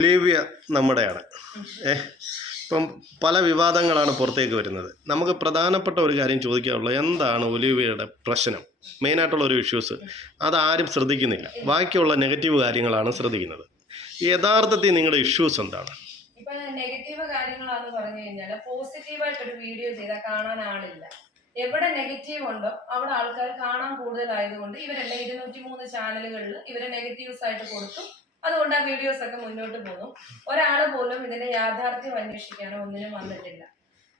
Olivia നമ്മുടെയാണ്. ഏഹ് ഇപ്പം പല വിവാദങ്ങളാണ് പുറത്തേക്ക് വരുന്നത്. നമുക്ക് പ്രധാനപ്പെട്ട ഒരു കാര്യം ചോദിക്കാനുള്ളത് എന്താണ് ഒലിവിയുടെ പ്രശ്നം? മെയിനായിട്ടുള്ള ഒരു ഇഷ്യൂസ് അതാരും ശ്രദ്ധിക്കുന്നില്ല. ബാക്കിയുള്ള നെഗറ്റീവ് കാര്യങ്ങളാണ് ശ്രദ്ധിക്കുന്നത്. യഥാർത്ഥത്തിൽ നിങ്ങളുടെ ഇഷ്യൂസ് എന്താണ്? നെഗറ്റീവ് കാര്യങ്ങളാന്ന് പറഞ്ഞു കഴിഞ്ഞാൽ പോസിറ്റീവായിട്ട് ഒരു വീഡിയോ ചെയ്താൽ കാണാൻ ആളില്ല. എവിടെ നെഗറ്റീവ് ഉണ്ടോ അവിടെ ആൾക്കാർ കാണാൻ കൂടുതലായതുകൊണ്ട് ഇവരെല്ലാം ഇരുന്നൂറ്റി മൂന്ന് ചാനലുകളിൽ ഇവരെ നെഗറ്റീവ്സ് ആയിട്ട് കൊടുത്തു അതുകൊണ്ട് ആ വീഡിയോസ് ഒക്കെ മുന്നോട്ട് പോകുന്നു ഒരാൾ പോലും ഇതിന്റെ യാഥാർത്ഥ്യം അന്വേഷിക്കാനോ ഒന്നിനും വന്നിട്ടില്ല.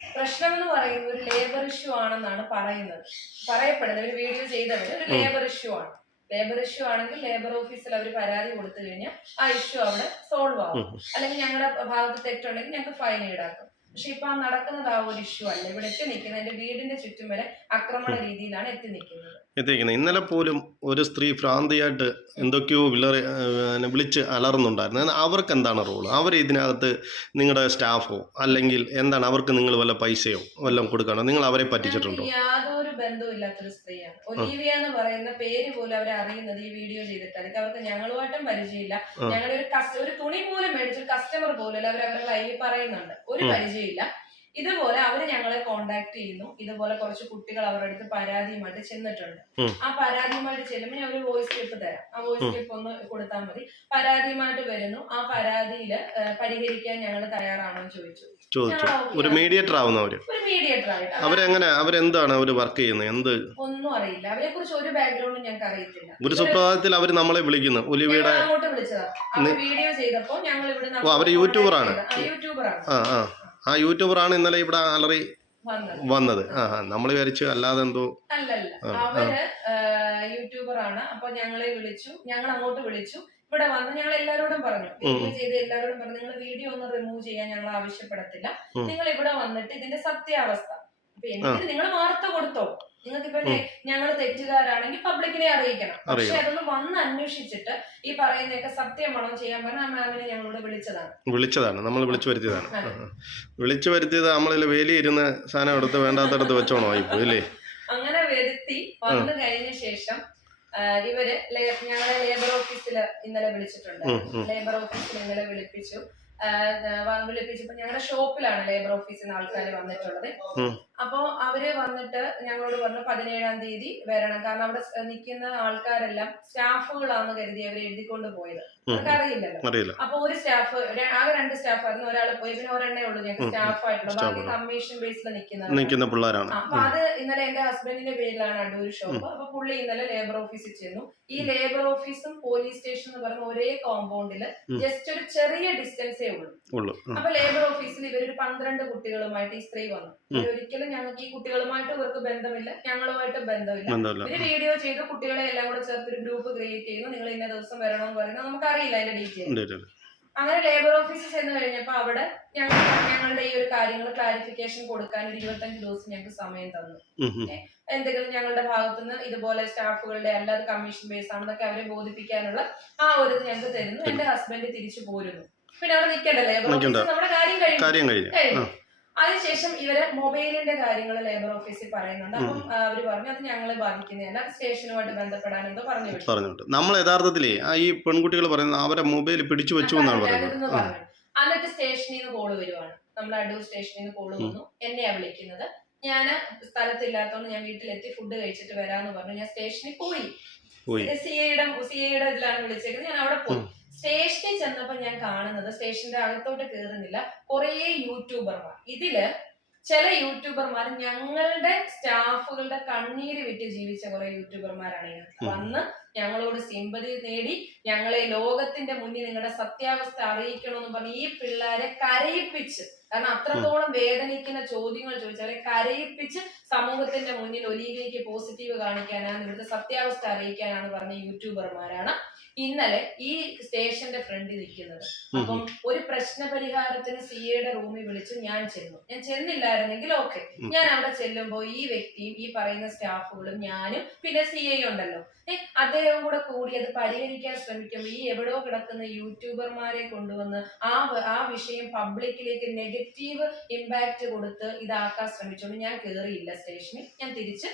പ്രശ്നം എന്ന് പറയുന്നത് ഒരു ലേബർ ഇഷ്യൂ ആണെന്നാണ് പറയുന്നത്. പറയപ്പെടുന്നത്. ഒരു വീഡിയോ ചെയ്തവർ ഒരു ലേബർ ഇഷ്യൂ ആണ്. ലേബർ ഇഷ്യൂ ആണെങ്കിൽ ലേബർ ഓഫീസിൽ അവർ പരാതി കൊടുത്തു കഴിഞ്ഞാൽ ആ ഇഷ്യൂ അവിടെ സോൾവ് ആവും. അല്ലെങ്കിൽ ഞങ്ങളുടെ ഭാഗത്ത് തെറ്റുണ്ടെങ്കിൽ ഞങ്ങൾക്ക് ഫൈൻ ഈടാക്കും. പക്ഷെ ഇപ്പൊ ആ നടക്കുന്നത് ആ ഒരു ഇഷ്യൂ അല്ല. ഇവിടെ എത്തി നിൽക്കുന്നത് എന്റെ വീടിന്റെ ചുറ്റും വരെ ആക്രമണ രീതിയിലാണ് എത്തി നിൽക്കുന്നത്. എത്തിക്കുന്നത് ഇന്നലെ പോലും ഒരു സ്ത്രീ ഭ്രാന്തിയായിട്ട് എന്തൊക്കെയോ വിളറി വിളിച്ച് അലർന്നുണ്ടായിരുന്നു അവർക്ക് എന്താണ് റോൾ? അവർ ഇതിനകത്ത് നിങ്ങളുടെ സ്റ്റാഫോ? അല്ലെങ്കിൽ എന്താണ് അവർക്ക് നിങ്ങൾ വല്ല പൈസയോ വല്ലതും കൊടുക്കണോ നിങ്ങൾ അവരെ പറ്റിച്ചിട്ടുണ്ടോ? യാതൊരു ബന്ധവും ഇല്ലാത്തൊരു സ്ത്രീയാണ്. ഒലീവിയ എന്ന് പറയുന്ന പേര് പോലും അവരെ അറിയുന്നത് ഈ വീഡിയോ ചെയ്തിട്ടാണ്. അവർക്ക് ഞങ്ങളുമായിട്ടും പരിചയമില്ല. ഞങ്ങളൊരു ഞങ്ങളുടെ ഒരു ഒരു തുണി പോലും മേടിച്ച കസ്റ്റമർ പോലും അല്ല അവർ അവരുടെ ലൈവിൽ പറയുന്നുണ്ട്. ഒരു. പരിചയമില്ല. ഇതുപോലെ അവർ ഞങ്ങളെ കോണ്ടാക്ട് ചെയ്യുന്നു. ഇതുപോലെ കുറച്ച് കുട്ടികൾ അവരുടെ അടുത്ത് പരാതിയുമായിട്ട് ചെന്നിട്ടുണ്ട്. ആ പരാതിയുമായിട്ട് ചെല്ലുമ്പോൾ ഞാൻ ഒരു വോയിസ് ക്ലിപ്പ് തരാം. ആ വോയിസ് ക്ലിപ്പ് ഒന്ന് കൊടുത്താൽ മതി. പരാതിയുമായിട്ട് വരുന്നു. ആ പരാതിയിൽ പരിഹരിക്കാൻ ഞങ്ങൾ തയ്യാറാണോ എന്ന് ചോദിച്ചു. ചോദിച്ചു. ഒരു മീഡിയേറ്റർ ആയിട്ട്. അവർ അവരെങ്ങനെ അവരെന്താണ് അവർ വർക്ക് ചെയ്യുന്നത് എന്ത്? ഒന്നും അറിയില്ല. അവരെ കുറിച്ച് ഒരു ബാക്ക്ഗ്രൗണ്ടും ഞങ്ങൾക്ക് അറിയത്തില്ല. ഒരു സുപ്രഭാതത്തിൽ അവർ നമ്മളെ വിളിക്കുന്നു. ഒലിവിയുടെ വീഡിയോ ചെയ്തപ്പോ ഞങ്ങൾ ഇവിടെ അവർ യൂട്യൂബറാണ്. യൂട്യൂബറാണ് ആ ആ. ആ യൂട്യൂബറാണ് ഇന്നലെ ഇവിടെ അലറി വന്നത്. ആ നമ്മൾ വിചാരിച്ചു അല്ലാതെ എന്തോ അല്ലല്ല. അവർ യൂട്യൂബറാണ്. അപ്പൊ ഞങ്ങളെ വിളിച്ചു. ഞങ്ങൾ അങ്ങോട്ട് വിളിച്ചു. ഇവിടെ വന്ന് ഞങ്ങൾ എല്ലാരോടും പറഞ്ഞു ചെയ്ത് എല്ലാരോടും പറഞ്ഞു. നിങ്ങൾ വീഡിയോ ഒന്ന് റിമൂവ് ചെയ്യാൻ ഞങ്ങൾ ആവശ്യപ്പെടത്തില്ല. നിങ്ങൾ ഇവിടെ വന്നിട്ട് ഇതിന്റെ സത്യാവസ്ഥ. നിങ്ങൾ വാർത്ത കൊടുത്തോ? നിങ്ങൾക്ക് ഇപ്പൊ ഞങ്ങൾ തെറ്റുകാരാണെങ്കിൽ പബ്ലിക്കിനെ അറിയിക്കണം. പക്ഷെ. അതൊന്ന് വന്ന് അന്വേഷിച്ചിട്ട് ഈ പറയുന്നതൊക്കെ സത്യമാണോ ചെയ്യാൻ പറഞ്ഞാൽ ആ മാമിനെ ഞങ്ങളോട് വിളിച്ചതാണ്. വിളിച്ചതാണ്. നമ്മൾ വിളിച്ചു വരുത്തിയതാണ്. വിളിച്ചു വരുത്തിയത് നമ്മളിൽ വേലി ഇരുന്ന് സാധനം എടുത്ത് വേണ്ടാത്തടത്ത് വെച്ചോണോ? ആയിപ്പോയി അല്ലേ അങ്ങനെ വരുത്തി വന്നു കഴിഞ്ഞ ശേഷം ഇവർ ഞങ്ങളെ ലേബർ ഓഫീസിൽ ഇന്നലെ വിളിച്ചിട്ടുണ്ട്. ലേബർ ഓഫീസിൽ ഇന്നലെ വിളിപ്പിച്ചു. വിളിപ്പിച്ചപ്പോ ഞങ്ങളുടെ ഷോപ്പിലാണ് ലേബർ ഓഫീസിൽ നിന്ന് ആൾക്കാർ വന്നിട്ടുള്ളത്. അപ്പോ അവർ വന്നിട്ട് ഞങ്ങളോട് പറഞ്ഞു പതിനേഴാം തീയതി വരണം. കാരണം അവിടെ നിൽക്കുന്ന ആൾക്കാരെല്ലാം സ്റ്റാഫുകളാണെന്ന് കരുതി അവർ എഴുതിക്കൊണ്ട് പോയത്. അറിയില്ല. അപ്പൊ ഒരു സ്റ്റാഫ് ആകെ രണ്ട് സ്റ്റാഫ് ആയിരുന്നു ഒരാൾ പോയി. പിന്നെ ഒരെണ്ണേ ഉള്ളൂ ഞങ്ങൾക്ക് ഉം. സ്റ്റാഫ് ആയിട്ടുള്ള ബാക്കി കമ്മീഷൻ ബേസിൽ നിൽക്കുന്ന പിള്ളേരാണ്. അപ്പൊ അത് ഇന്നലെ എന്റെ ഹസ്ബൻഡിന്റെ പേരിലാണ് അടൂർ ഷോപ്പ്. അപ്പൊ പുള്ളി ഇന്നലെ ലേബർ ഓഫീസിൽ ചെന്നു. ഈ ലേബർ ഓഫീസും പോലീസ് സ്റ്റേഷൻ എന്ന് പറഞ്ഞ ഒരേ കോമ്പൗണ്ടിൽ ജസ്റ്റ് ഒരു ചെറിയ ഡിസ്റ്റൻസേ ഉള്ളൂ. ഉള്ളു. അപ്പൊ ലേബർ ഓഫീസിൽ ഇവരൊരു പന്ത്രണ്ട് കുട്ടികളുമായിട്ട് ഈ സ്ത്രീ വന്നു. ഒരിക്കലും ഞങ്ങൾക്ക് ഈ കുട്ടികളുമായിട്ട് ഇവർക്ക് ബന്ധമില്ല ഞങ്ങളുമായിട്ട് ബന്ധമില്ല. ഇവർ വീഡിയോ ചെയ്ത് കുട്ടികളെ എല്ലാം കൂടെ ചേർത്ത് ഒരു ഗ്രൂപ്പ് ക്രിയേറ്റ് ചെയ്യുന്നു. നിങ്ങൾ ഇന്ന ദിവസം വരണമെന്ന് പറയുന്നത് നമുക്കറിയില്ല അതിന്റെ ഡീറ്റെയിൽ. അങ്ങനെ ലേബർ ഓഫീസിൽ ചെന്ന് കഴിഞ്ഞപ്പോ അവിടെ ഞങ്ങൾ ഞങ്ങളുടെ ഈ ഒരു കാര്യങ്ങൾ ക്ലാരിഫിക്കേഷൻ കൊടുക്കാൻ ഒരു ഇരുപത്തഞ്ച് ദിവസം ഞങ്ങൾക്ക് സമയം തന്നു. എന്തെങ്കിലും ഞങ്ങളുടെ ഭാഗത്തുനിന്ന് ഇതുപോലെ സ്റ്റാഫുകളുടെ അല്ലാതെ കമ്മീഷൻ ബേസ് ആണെന്നൊക്കെ അവരെ ബോധിപ്പിക്കാനുള്ള ആ ഒരു ഞങ്ങൾക്ക് തരുന്നു. എന്റെ ഹസ്ബൻഡ് തിരിച്ചു പോരുന്നു. പിന്നെ അവിടെ നിൽക്കണ്ടല്ലേ? ലേബർ നമ്മുടെ കാര്യം കഴിഞ്ഞു. കഴിഞ്ഞു. അതിനുശേഷം ഇവർ മൊബൈലിന്റെ കാര്യങ്ങൾ ലേബർ ഓഫീസിൽ പറയുന്നുണ്ട്. അപ്പം ആ, അവർ പറഞ്ഞു അത് ഞങ്ങളെ ബാധിക്കുന്നതല്ല സ്റ്റേഷനുമായിട്ട് ബന്ധപ്പെടാൻ എന്തോ പറഞ്ഞു പറഞ്ഞിട്ട്. നമ്മൾ യഥാർത്ഥത്തിലേ ഈ പെൺകുട്ടികൾ പറയുന്നത് അവരെ മൊബൈൽ പിടിച്ചു വെച്ചു എന്നാണ് പറയുന്നത്. എന്നിട്ട് സ്റ്റേഷനിൽ നിന്ന് കോൾ വരുവാണ്. നമ്മൾ അടൂർ സ്റ്റേഷനിൽ നിന്ന് കോൾ വന്നു. എന്നെയാ വിളിക്കുന്നത്. ഞാൻ സ്ഥലത്തില്ലാത്തോണ്ട് ഞാൻ വീട്ടിലെത്തി ഫുഡ് കഴിച്ചിട്ട് വരാന്ന് പറഞ്ഞു. ഞാൻ സ്റ്റേഷനിൽ പോയി. പോയി. സി ഐയുടെ സി ഐയുടെ ഇതിലാണ് വിളിച്ചേക്കുന്നത്. ഞാൻ അവിടെ പോയി. സ്റ്റേഷനിൽ ചെന്നപ്പോ ഞാൻ കാണുന്നത് സ്റ്റേഷന്റെ അകത്തോട്ട് കയറുന്നില്ല കുറേ യൂട്യൂബർമാർ. ഇതിൽ ചില യൂട്യൂബർമാർ ഞങ്ങളുടെ സ്റ്റാഫുകളുടെ കണ്ണീര് വിറ്റ് ജീവിച്ച കുറെ യൂട്യൂബർമാരാണ്. വന്ന് ഞങ്ങളോട് സിമ്പതി നേടി ഞങ്ങളെ ലോകത്തിന്റെ മുന്നിൽ നിങ്ങളുടെ സത്യാവസ്ഥ അറിയിക്കണമെന്ന് പറഞ്ഞ് ഈ പിള്ളേരെ കരയിപ്പിച്ച് കാരണം അത്രത്തോളം വേദനിക്കുന്ന ചോദ്യങ്ങൾ ചോദിച്ച് അവരെ കരയിപ്പിച്ച് സമൂഹത്തിന്റെ മുന്നിൽ ഒലീവിയയ്ക്ക് പോസിറ്റീവ് കാണിക്കാനാണ് ഇവിടുത്തെ സത്യാവസ്ഥ അറിയിക്കാനാണ് പറഞ്ഞ യൂട്യൂബർമാരാണ് ഇന്നലെ ഈ സ്റ്റേഷന്റെ ഫ്രണ്ടിൽ നിൽക്കുന്നത്. അപ്പം ഒരു പ്രശ്ന പരിഹാരത്തിന് സി എയുടെ റൂമിൽ വിളിച്ചു ഞാൻ ചെന്നു. ഞാൻ ചെന്നില്ലായിരുന്നെങ്കിൽ ഓക്കെ. ഞാൻ അവിടെ ചെല്ലുമ്പോൾ ഈ വ്യക്തിയും ഈ പറയുന്ന സ്റ്റാഫുകളും ഞാനും പിന്നെ സി എ ഉണ്ടല്ലോ. ഏഹ് അദ്ദേഹം കൂടെ കൂടി അത് പരിഹരിക്കാൻ ശ്രമിക്കുമ്പോൾ ഈ എവിടെയോ കിടക്കുന്ന യൂട്യൂബർമാരെ കൊണ്ടുവന്ന് ആ ആ വിഷയം പബ്ലിക്കിലേക്ക് നെഗറ്റീവ് ഇമ്പാക്ട് കൊടുത്ത് ഇതാക്കാൻ ശ്രമിച്ചോണ്ട് ഞാൻ കയറിയില്ല സ്റ്റേഷനിൽ. ഞാൻ തിരിച്ച്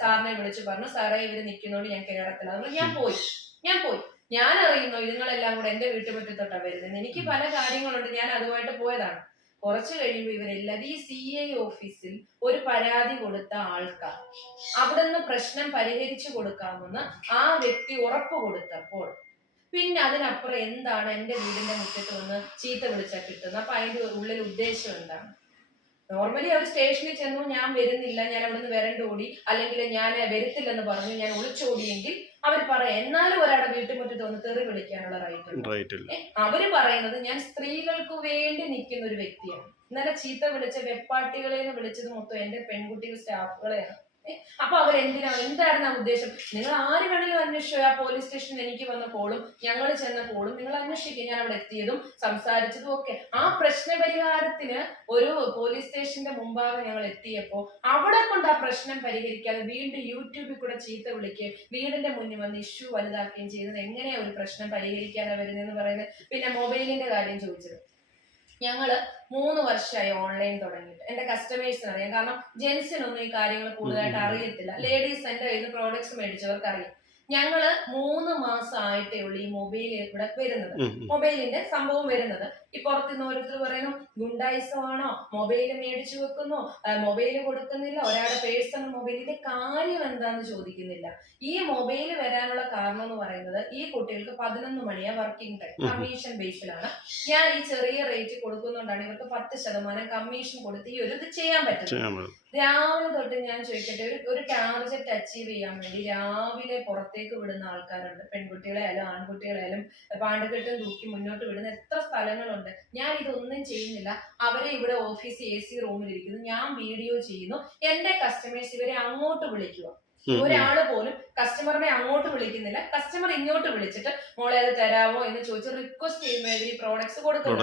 സാറിനെ വിളിച്ച് പറഞ്ഞു സാറേ ഇവർ നിൽക്കുന്നോണ്ട് ഞാൻ കയറത്തില്ല അതുകൊണ്ട് ഞാൻ പോയി ഞാൻ പോയി. ഞാൻ അറിയുന്നു ഇതുങ്ങളെല്ലാം കൂടെ എന്റെ വീട്ടുമുറ്റത്തോട്ടാ വരുന്നത് എനിക്ക് പല കാര്യങ്ങളുണ്ട് ഞാൻ അതുമായിട്ട് പോയതാണ്. കുറച്ച് കഴിയുമ്പോൾ ഇവരെല്ലാം ഈ സി ഐ ഓഫീസിൽ ഒരു പരാതി കൊടുത്ത ആൾക്കാർ അവിടെ നിന്ന് പ്രശ്നം പരിഹരിച്ചു കൊടുക്കാമെന്ന് ആ വ്യക്തി ഉറപ്പ് കൊടുത്തപ്പോൾ പിന്നെ അതിനപ്പുറം എന്താണ് എന്റെ വീടിന്റെ മുറ്റത്ത് വന്ന് ചീത്ത വിളിച്ചാൽ കിട്ടുന്നത്? അപ്പൊ അതിന്റെ ഉള്ളിൽ ഉദ്ദേശം എന്താണ്? നോർമലി അവർ സ്റ്റേഷനിൽ ചെന്നു ഞാൻ വരുന്നില്ല ഞാൻ അവിടെ നിന്ന് വരണ്ട ഓടി അല്ലെങ്കിൽ ഞാൻ വരത്തില്ലെന്ന് പറഞ്ഞു ഞാൻ ഒളിച്ചോടിയെങ്കിൽ അവർ പറയാം എന്നാലും ഒരാളുടെ വീട്ടുമുറ്റത്ത് വന്ന് തെറി വിളിക്കാനുള്ള റൈറ്റ് ഉണ്ട്? അവർ പറയുന്നത് ഞാൻ സ്ത്രീകൾക്ക് വേണ്ടി നിൽക്കുന്ന ഒരു വ്യക്തിയാണ്. ഇന്നലെ ചീത്ത വിളിച്ച വെപ്പാട്ടികളെ വിളിച്ചത് മൊത്തം എന്റെ പെൺകുട്ടികൾ സ്റ്റാഫുകളെയാണ്. അപ്പൊ അവർ എന്തിനാ എന്തായിരുന്നു ആ ഉദ്ദേശം? നിങ്ങൾ ആര് വേണമെങ്കിലും അന്വേഷിച്ചു ആ പോലീസ് സ്റ്റേഷനിൽ എനിക്ക് വന്ന കോളും ഞങ്ങൾ ചെന്ന കോളും നിങ്ങൾ അന്വേഷിക്കുക ഞാൻ അവിടെ എത്തിയതും സംസാരിച്ചതും ഒക്കെ. ആ പ്രശ്ന പരിഹാരത്തിന് ഒരു പോലീസ് സ്റ്റേഷന്റെ മുമ്പാകെ ഞങ്ങൾ എത്തിയപ്പോ അവിടെ കൊണ്ട് ആ പ്രശ്നം പരിഹരിക്കാതെ വീണ്ടും യൂട്യൂബിൽ കൂടെ ചീത്ത വിളിക്കുകയും വീടിന്റെ മുന്നിൽ വന്ന് ഇഷ്യൂ വലുതാക്കുകയും ചെയ്യുന്നത് എങ്ങനെയാ ഒരു പ്രശ്നം പരിഹരിക്കാതെ വരുന്നതെന്ന് പറയുന്നത്? പിന്നെ മൊബൈലിന്റെ കാര്യം ചോദിച്ചത്. ഞങ്ങൾ മൂന്ന് വർഷമായി ഓൺലൈൻ തുടങ്ങിയിട്ട്. എന്റെ കസ്റ്റമേഴ്സിന് അറിയാം. കാരണം ജെൻസിനൊന്നും ഈ കാര്യങ്ങൾ കൂടുതലായിട്ട്. അറിയത്തില്ല ലേഡീസ് എന്റെ കയ്യിൽ നിന്ന് പ്രോഡക്ട്സ് മേടിച്ചവർക്ക് അറിയാം ഞങ്ങൾ മൂന്ന് മാസം ആയിട്ടേ ഉള്ളൂ ഈ മൊബൈൽ ഇവിടെ വരുന്നത്. മൊബൈലിന്റെ സംഭവം വരുന്നത്. ഈ പുറത്തുനിന്ന് ഓരോരുത്തർ പറയുന്നു ഗുണ്ടായിസമാണോ? മൊബൈൽ മേടിച്ചു വെക്കുന്നു മൊബൈൽ കൊടുക്കുന്നില്ല ഒരാളുടെ പേഴ്സണൽ മൊബൈലിന്റെ കാര്യം എന്താന്ന് ചോദിക്കുന്നില്ല. ഈ മൊബൈൽ വരാനുള്ള കാരണം എന്ന് പറയുന്നത് ഈ കുട്ടികൾക്ക് പതിനൊന്ന് മണിയാ വർക്കിംഗ് ടൈം കമ്മീഷൻ ബേസിലാണ് ഞാൻ ഈ ചെറിയ റേറ്റ് കൊടുക്കുന്നുണ്ടാണ് ഇവർക്ക് പത്ത് ശതമാനം കമ്മീഷൻ കൊടുത്ത് ഈ ഒരു ഇത് ചെയ്യാൻ പറ്റുന്നത്. പറ്റും. രാവിലെ തൊട്ട് ഞാൻ ചോദിക്കട്ടെ ഒരു ഒരു ടാർജറ്റ് അച്ചീവ് ചെയ്യാൻ വേണ്ടി രാവിലെ പുറത്തേക്ക് വിടുന്ന ആൾക്കാരുണ്ട്. പെൺകുട്ടികളെ പെൺകുട്ടികളായാലും ആൺകുട്ടികളായാലും പാണ്ടുകെട്ടും തൂക്കി മുന്നോട്ട് വിടുന്ന എത്ര സ്ഥലങ്ങളുണ്ട്. ഞാൻ ഇതൊന്നും ചെയ്യുന്നില്ല. അവരെ ഇവിടെ ഓഫീസ് എ സി റൂമിൽ ഇരിക്കുന്നു ഞാൻ വീഡിയോ ചെയ്യുന്നു. എന്റെ കസ്റ്റമേഴ്സ് ഇവരെ അങ്ങോട്ട് വിളിക്കുക. ഒരാൾ പോലും കസ്റ്റമറിനെ അങ്ങോട്ട് വിളിക്കുന്നില്ല. കസ്റ്റമർ ഇങ്ങോട്ട് വിളിച്ചിട്ട് മോളെ അത് തരാമോ? എന്ന് ചോദിച്ച് റിക്വസ്റ്റ് ചെയ്യുന്ന ഈ പ്രോഡക്ട്സ് കൊടുക്കുന്നു.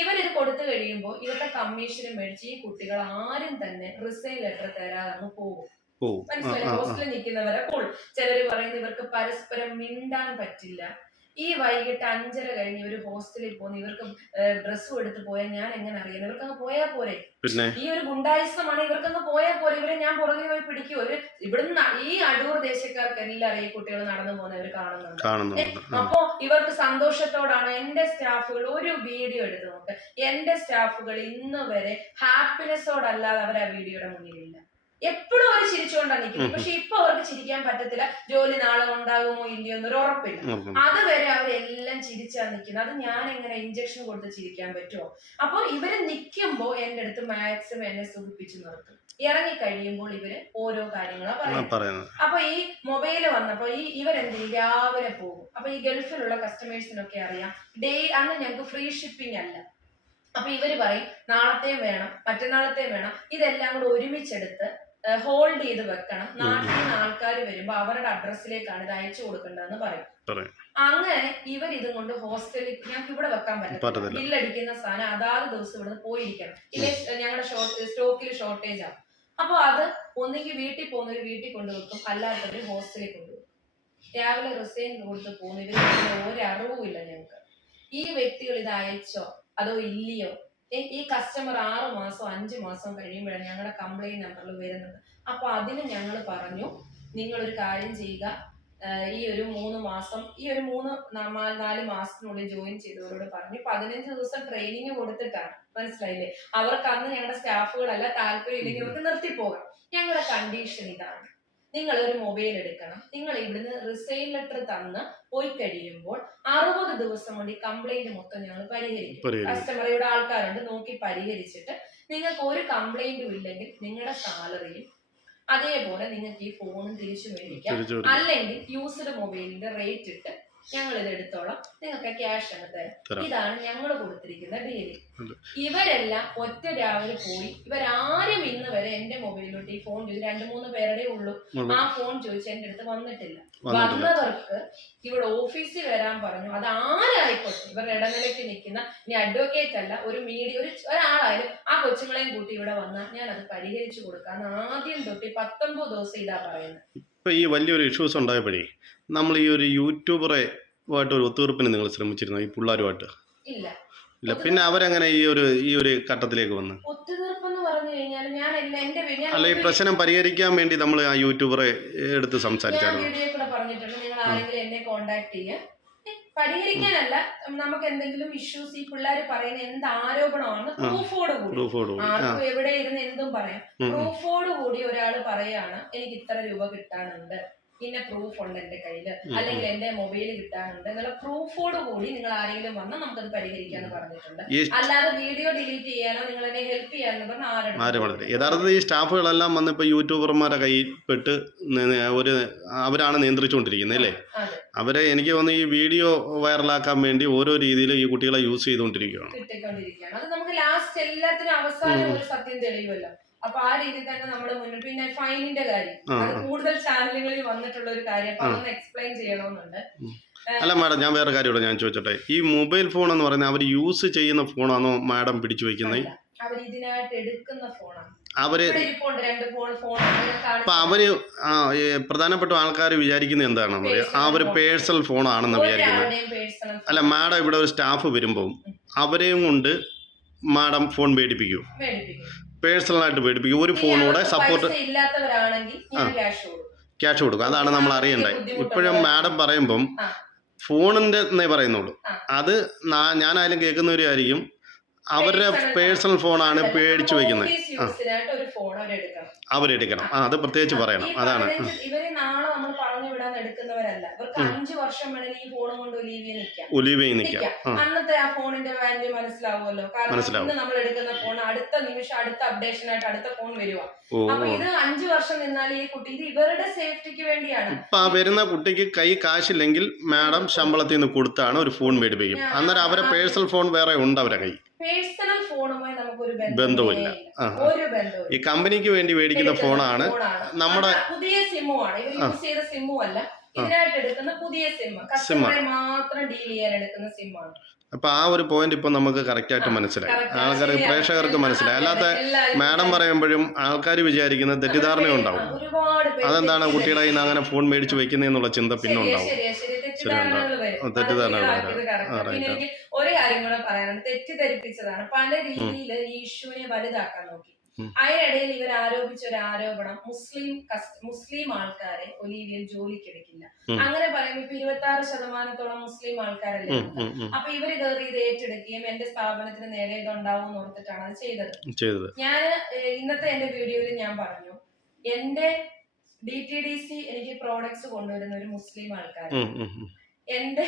ഇവരിത് കൊടുത്തു കഴിയുമ്പോൾ ഇവരുടെ കമ്മീഷനും മേടിച്ച് ഈ കുട്ടികൾ ആരും തന്നെ റിസൈൻ ലെറ്റർ തരാതെ പോകും. മനസ്സിലായി. ഹോസ്റ്റലിൽ നിൽക്കുന്നവരെ പോൾ ചിലര് പറയുന്നത് ഇവർക്ക് പരസ്പരം മിണ്ടാൻ പറ്റില്ല. ഈ വൈകിട്ട് അഞ്ചര കഴിഞ്ഞ് ഇവർ ഹോസ്റ്റലിൽ പോകുന്നു. ഇവർക്ക് ഡ്രസ്സും എടുത്ത് പോയാൽ ഞാൻ എങ്ങനെ അറിയാം ഇവർക്ക് അങ്ങ് പോയാൽ പോരെ. പിന്നെ? ഈ ഒരു ഗുണ്ടായുസമാണ് ഇവർക്കങ്ങ് പോയാൽ പോരെ. ഇവരെ ഞാൻ പുറകിൽ പോയി പിടിക്കും. ഒരു ഇവിടുന്ന് ഈ അടൂർ ദേശക്കാർക്ക് എല്ലാവരും ഈ കുട്ടികൾ നടന്നു പോകുന്നവർ കാണുന്നുണ്ട്. അപ്പോ ഇവർക്ക് സന്തോഷത്തോടാണ് എന്റെ സ്റ്റാഫുകൾ ഒരു വീഡിയോ എടുത്ത് നോക്ക്. എന്റെ സ്റ്റാഫുകൾ ഇന്ന് വരെ ഹാപ്പിനെസ്സോടല്ലാതെ അവർ ആ വീഡിയോയുടെ മുന്നിലില്ല. എപ്പോഴും അവർ ചിരിച്ചുകൊണ്ടാണ് നിൽക്കുന്നത്. പക്ഷെ ഇപ്പൊ അവർക്ക് ചിരിക്കാൻ പറ്റത്തില്ല. ജോലി നാളെ ഉണ്ടാകുമോ ഇല്ലയോ എന്നൊരു ഉറപ്പില്ല. അതുവരെ അവരെല്ലാം ചിരിച്ചാ നിൽക്കുന്നത്. അത് ഞാൻ എങ്ങനെ ഇഞ്ചക്ഷൻ കൊടുത്ത് ചിരിക്കാൻ പറ്റുമോ അപ്പൊ ഇവർ നിൽക്കുമ്പോ എന്റെ അടുത്ത് മാക്സിമം എന്നെ സുഖിപ്പിച്ചു നിർത്തും. ഇറങ്ങി കഴിയുമ്പോൾ ഇവർ ഓരോ കാര്യങ്ങളാണ് പറയുന്നത്. അപ്പൊ ഈ മൊബൈൽ വന്നപ്പോ ഈ ഇവരെന്ത്? രാവിലെ പോകും. അപ്പൊ ഈ ഗൾഫിലുള്ള കസ്റ്റമേഴ്സിനൊക്കെ അറിയാം. ഡേ അന്ന് ഞങ്ങൾക്ക് ഫ്രീ ഷിപ്പിംഗ് അല്ല. അപ്പൊ ഇവർ പറയും നാളത്തെയും വേണം മറ്റന്നാളത്തെയും വേണം. ഇതെല്ലാം കൂടെ ഒരുമിച്ചെടുത്ത് ഹോൾഡ് ചെയ്ത് വെക്കണം. നാട്ടിൽ നിന്ന് ആൾക്കാർ വരുമ്പോ അവരുടെ അഡ്രസ്സിലേക്കാണ് ഇത് അയച്ചു കൊടുക്കേണ്ടതെന്ന് പറയും. അങ്ങനെ ഇവർ ഇതും കൊണ്ട് ഹോസ്റ്റലിൽ ഞങ്ങൾക്ക് ഇവിടെ വെക്കാൻ പറ്റില്ല. ബില്ലടിക്കുന്ന സാധനം അതാത് ദിവസം ഇവിടെ പോയിരിക്കണം. ഇല്ലെ ഞങ്ങളുടെ സ്റ്റോക്കിൽ ഷോർട്ടേജ് ആണ്. അപ്പൊ അത് ഒന്നുകിൽ വീട്ടിൽ പോകുന്നവർ വീട്ടിൽ കൊണ്ടുവെക്കും അല്ലാത്തവർ ഹോസ്റ്റലിൽ കൊണ്ടുവെക്കും രാവിലെ റിസൈൻ കൊടുത്ത് പോകുന്നവര് ഒരു അറിവുമില്ല ഞങ്ങൾക്ക് ഈ വ്യക്തികൾ ഇത് അയച്ചോ? അതോ ഇല്ലയോ? ഈ കസ്റ്റമർ ആറ് മാസം അഞ്ച് മാസം കഴിയുമ്പോഴാണ് ഞങ്ങളുടെ കംപ്ലൈന്റ് നമ്പറിൽ വരുന്നത്. അപ്പൊ അതിന് ഞങ്ങൾ പറഞ്ഞു ഒരു കാര്യം ചെയ്യുക. ഈ ഒരു മൂന്ന് മാസം ഈ ഒരു മൂന്ന് നാല് മാസത്തിനുള്ളിൽ ജോയിൻ ചെയ്തവരോട് പറഞ്ഞു. പതിനഞ്ച് ദിവസം ട്രെയിനിങ് കൊടുത്തിട്ടാണ്. മനസ്സിലായില്ലേ? അവർക്ക് അന്ന് ഞങ്ങളുടെ സ്റ്റാഫുകളല്ല താല്പര്യം ഇല്ലെങ്കിൽ അവർക്ക് നിർത്തിപ്പോകാം. ഞങ്ങളുടെ കണ്ടീഷൻ ഇതാണ്. നിങ്ങൾ ഒരു മൊബൈൽ എടുക്കണം. നിങ്ങൾ ഇവിടുന്ന് റിസൈൻ ലെറ്റർ തന്ന് പോയി കഴിയുമ്പോൾ അറുപത് ദിവസം കൊണ്ട് ഈ കംപ്ലൈന്റ് മൊത്തം ഞങ്ങൾ പരിഹരിക്കും. കസ്റ്റമർ ഇവിടെ ആൾക്കാരുണ്ട് നോക്കി പരിഹരിച്ചിട്ട് നിങ്ങൾക്ക് ഒരു കംപ്ലൈന്റും ഇല്ലെങ്കിൽ നിങ്ങളുടെ സാലറിയും അതേപോലെ നിങ്ങൾക്ക് ഈ ഫോണും തിരിച്ചു മേടിക്കാം. അല്ലെങ്കിൽ യൂസ്ഡ് മൊബൈലിന്റെ റേറ്റ് ഇട്ട് ഞങ്ങൾ ഇത് എടുത്തോളാം. നിങ്ങൾക്ക് ക്യാഷ് ആണ് തരാം. ഇതാണ് ഞങ്ങൾ കൊടുത്തിരിക്കുന്ന ഡീൽ ഇവരെല്ലാം ഒറ്റ രാവിലെ പോയി. ഇവരാരും ഇന്ന് വരെ എന്റെ മൊബൈലിലോട്ട് ഈ ഫോൺ ചോദിച്ചു രണ്ടു മൂന്ന് പേരുടെ ഉള്ളൂ. ആ ഫോൺ ചോദിച്ച് എന്റെ അടുത്ത് വന്നിട്ടില്ല. വന്നവർക്ക് ഇവിടെ ഓഫീസിൽ വരാൻ പറഞ്ഞു. അത് ആരായിക്കോട്ടെ? ഇവരുടെ ഇടനിലയ്ക്ക് നിൽക്കുന്ന ഇനി അഡ്വക്കേറ്റ് അല്ല ഒരു മീഡിയ ഒരു ഒരാളായാലും ആ കൊച്ചുങ്ങളെയും കൂട്ടി ഇവിടെ വന്നാൽ ഞാൻ അത് പരിഹരിച്ചു കൊടുക്കാൻ ആദ്യം തൊട്ട് പത്തൊമ്പത് ദിവസം ഇതാ പറയുന്നത്. ഇപ്പൊ ഈ വലിയൊരു ഇഷ്യൂസ് ഉണ്ടായപ്പോഴേ നമ്മൾ ഈ ഒരു യൂട്യൂബറെ ആയിട്ട് ഒരു ഒത്തുതീർപ്പിന് നിങ്ങൾ ശ്രമിച്ചിരുന്നു? ഈ പിള്ളേരുമായിട്ട്? ഇല്ല. ഇല്ല. പിന്നെ അവരെങ്ങനെ ഈ ഒരു ഈ ഒരു ഘട്ടത്തിലേക്ക് വന്ന്. ഒത്തുതീർപ്പെന്ന് പറഞ്ഞു കഴിഞ്ഞാൽ ഞാൻ എന്റെ അല്ല ഈ പ്രശ്നം പരിഹരിക്കാൻ വേണ്ടി നമ്മൾ ആ യൂട്യൂബറെ എടുത്ത് സംസാരിച്ചാണ് സംസാരിച്ചായിരുന്നു വീഡിയോ കൂടെ പറഞ്ഞിട്ടുണ്ട്. നിങ്ങൾ ആരെങ്കിലും എന്നെ കോണ്ടാക്ട് ചെയ്യുക പരിഹരിക്കാനല്ല. നമുക്ക് എന്തെങ്കിലും ഇഷ്യൂസ് ഈ പിള്ളേർ പറയുന്ന എന്ത് ആരോപണമാണ് പ്രൂഫോട് കൂടി. ആർക്കും എവിടെ ഇരുന്ന് എന്തും പറയാം. പ്രൂഫോട് കൂടി ഒരാൾ പറയാണ് എനിക്ക് ഇത്ര രൂപ കിട്ടാനുണ്ട്. പിന്നെ പ്രൂഫ് ഉണ്ട് എന്റെ കയ്യിൽ. അല്ലെങ്കിൽ എന്റെ മൊബൈൽ കിട്ടാനുണ്ട് എന്നുള്ള പ്രൂഫോട് കൂടി നിങ്ങൾ ആരെങ്കിലും വന്നാൽ നമുക്കത് പരിഹരിക്കാന്ന് പറഞ്ഞിട്ടുണ്ട്. അല്ലാതെ വീഡിയോ ഡിലീറ്റ് ചെയ്യാനോ നിങ്ങൾ എന്നെ ഹെൽപ്പ് ചെയ്യാനോ പറഞ്ഞ ആരും ആരുടെ വളരെ യഥാർത്ഥത്തിൽ ഈ സ്റ്റാഫുകളെല്ലാം വന്ന് ഇപ്പൊ യൂട്യൂബർമാരുടെ കയ്യിൽ പെട്ട് നി- നി- ഒരു അവരാണ് നിയന്ത്രിച്ചുകൊണ്ടിരിക്കുന്നത് അല്ലേ? അവരെ എനിക്ക് വന്ന് ഈ വീഡിയോ വൈറലാക്കാൻ വേണ്ടി ഓരോ രീതിയിലും ഈ കുട്ടികളെ യൂസ് ചെയ്തുകൊണ്ടിരിക്കുകയാണ്. അത് നമുക്ക് ലാസ്റ്റ് എല്ലാത്തിനും അവസാനം ഒരു സത്യം തെളിയുമല്ലോ. അപ്പൊ ആ രീതിയിൽ തന്നെ നമ്മൾ മുന്നിൽ. പിന്നെ ഫൈനിന്റെ കാര്യം. അത് കൂടുതൽ ചാനലുകളിൽ വന്നിട്ടുള്ള ഒരു കാര്യം. അപ്പൊ അതൊന്ന് എക്സ്പ്ലെയിൻ ചെയ്യണമെന്നുണ്ട്. അല്ല മാഡം ഞാൻ വേറെ കാര്യമൂടെ ഞാൻ ചോദിച്ചോട്ടെ. ഈ മൊബൈൽ ഫോൺ എന്ന് പറയുന്നത് അവർ യൂസ് ചെയ്യുന്ന ഫോണാണോ മാഡം പിടിച്ചു വെക്കുന്നത് അവർ ഇതിനായിട്ട് എടുക്കുന്ന ഫോണാണ്. അവർ അപ്പൊ അവർ പ്രധാനപ്പെട്ട ആൾക്കാർ വിചാരിക്കുന്നത് എന്താണെന്ന് പറയാ ആ ഒരു പേഴ്സണൽ ഫോണാണെന്ന് വിചാരിക്കുന്നത് അല്ല മാഡം ഇവിടെ ഒരു സ്റ്റാഫ് വരുമ്പോൾ അവരെയും കൊണ്ട് മാഡം ഫോൺ മേടിപ്പിക്കും. പേഴ്സണലായിട്ട് പേടിപ്പിക്കും. ഒരു ഫോണിലൂടെ സപ്പോർട്ട് ക്യാഷ് കൊടുക്കും. അതാണ് നമ്മൾ അറിയണ്ടേ ഇപ്പോഴും മാഡം പറയുമ്പം. ഫോണിന്റെ എന്നേ പറയുന്നുള്ളൂ. അത് ഞാനായാലും കേൾക്കുന്നവരായിരിക്കും. അവരുടെ പേഴ്സണൽ ഫോണാണ് പേടിച്ചു വെക്കുന്നത്. അവരെടുക്കണം. ആ അത് പ്രത്യേകിച്ച് പറയണം. അതാണ്. ഇവരെ നാളെ നമ്മൾ പറഞ്ഞു വിടാൻ എടുക്കുന്നവരല്ല. ഇവർക്ക് അഞ്ചു വർഷം വേണമെങ്കിൽ ഈ ഫോണും കൊണ്ട് ഒലീവിയെ നിൽക്കാം. ഒലിവയിൽ നിൽക്കാം. നിൽക്കാം. അന്നത്തെ ആ ഫോണിന്റെ വാല്യൂ മനസ്സിലാവുമല്ലോ. കാരണം മനസ്സിലാവും. ഇന്ന് നമ്മൾ എടുക്കുന്ന ഫോൺ അടുത്ത നിമിഷം അടുത്ത അപ്ഡേഷൻ ആയിട്ട് അടുത്ത ഫോൺ വരുക അപ്പൊ ഇത് അഞ്ചു വർഷം നിന്നാൽ ഈ കുട്ടി ഇത് ഇവരുടെ സേഫ്റ്റിക്ക് വേണ്ടിയാണ്. ഇപ്പൊ ആ വരുന്ന കുട്ടിക്ക് കൈ കാശില്ലെങ്കിൽ മാഡം ശമ്പളത്തിൽ നിന്ന് കൊടുത്താണ് ഒരു ഫോൺ മേടിപ്പിക്കും. അന്നേരം അവരെ പേഴ്സണൽ ഫോൺ വേറെ ഉണ്ട് അവരെ കൈ. പേഴ്സണൽ ഫോണുമായി നമുക്കൊരു ബന്ധവുമില്ല. ആ. ഒരു ബന്ധവും ഈ കമ്പനിക്ക് വേണ്ടി മേടിക്കുന്ന ഫോണാണ് നമ്മുടെ പുതിയ സിമ്മുമാണ്. ആണ് യൂസ് ചെയ്ത സിമ്മും അല്ല ഇതിനായിട്ട് എടുക്കുന്ന പുതിയ സിം. കസ്റ്റമറെ മാത്രം ഡീൽ ചെയ്യാൻ എടുക്കുന്ന സിമ്മാണ്. അപ്പൊ ആ ഒരു പോയിന്റ് ഇപ്പൊ നമുക്ക് കറക്റ്റ് ആയിട്ട് മനസ്സിലായി. ആൾക്കാർക്ക് പ്രേക്ഷകർക്ക് മനസ്സിലായി. അല്ലാത്ത മാഡം പറയുമ്പോഴും ആൾക്കാർ വിചാരിക്കുന്ന തെറ്റിദ്ധാരണ ഉണ്ടാവും. അതെന്താണ് കുട്ടിയുടെ കയ്യിൽ നിന്ന് അങ്ങനെ ഫോൺ മേടിച്ചു വെക്കുന്നതെന്നുള്ള ചിന്ത പിന്നെ ഉണ്ടാവും എനിക്ക് ഒരു കാര്യം കൂടെ പറയാനുണ്ട്. തെറ്റിദ്ധരിപ്പിച്ചതാണ്. പല രീതിയിൽ ഈ ഇഷ്യൂവിനെ വലുതാക്കാൻ നോക്കി. അതിനിടയിൽ ഇവർ ആരോപിച്ച ഒരു ആരോപണം മുസ്ലിം മുസ്ലിം ആൾക്കാരെ ഒലീവിയൽ ജോലിക്കെടുക്കില്ല. അങ്ങനെ പറയുമ്പോൾ ഇപ്പൊ ഇരുപത്തി ആറ് ശതമാനത്തോളം മുസ്ലിം ആൾക്കാരല്ലേ. അപ്പൊ ഇവർ കയറി ഇത് ഏറ്റെടുക്കുകയും എന്റെ സ്ഥാപനത്തിന് നേരെ ഇതുണ്ടാവും എന്ന് ഓർത്തിട്ടാണ് അത് ചെയ്തത്. ചെയ്തത്. ഞാൻ ഇന്നത്തെ എന്റെ വീഡിയോയിൽ ഞാൻ പറഞ്ഞു എന്റെ ഡി ടി ഡി സി എനിക്ക് പ്രോഡക്ട്സ് കൊണ്ടുവരുന്ന ഒരു മുസ്ലിം ആൾക്കാർ. എന്റെ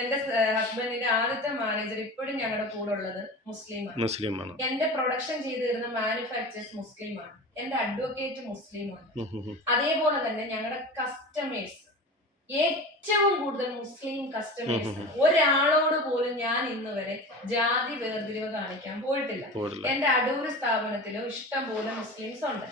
എന്റെ ഹസ്ബൻഡിന്റെ ആദ്യത്തെ മാനേജർ ഇപ്പോഴും ഞങ്ങളുടെ കൂടെ ഉള്ളത് മുസ്ലിമാണ്. മുസ്ലിമാണ് എന്റെ പ്രൊഡക്ഷൻ ചെയ്തു തരുന്ന മാനുഫാക്ചേഴ്സ് മുസ്ലിമാണ്. എന്റെ അഡ്വക്കേറ്റ് മുസ്ലിമാണ്. അതേപോലെ തന്നെ ഞങ്ങളുടെ കസ്റ്റമേഴ്സ് ഏറ്റവും കൂടുതൽ മുസ്ലിം കസ്റ്റമേഴ്സ് ഒരാളോട് പോലും ഞാൻ ഇന്ന് വരെ ജാതി വേർതിരിവ് കാണിക്കാൻ പോയിട്ടില്ല. എന്റെ അടൂർ സ്ഥാപനത്തിലോ ഇഷ്ടം പോലെ മുസ്ലിംസ് ഉണ്ട്.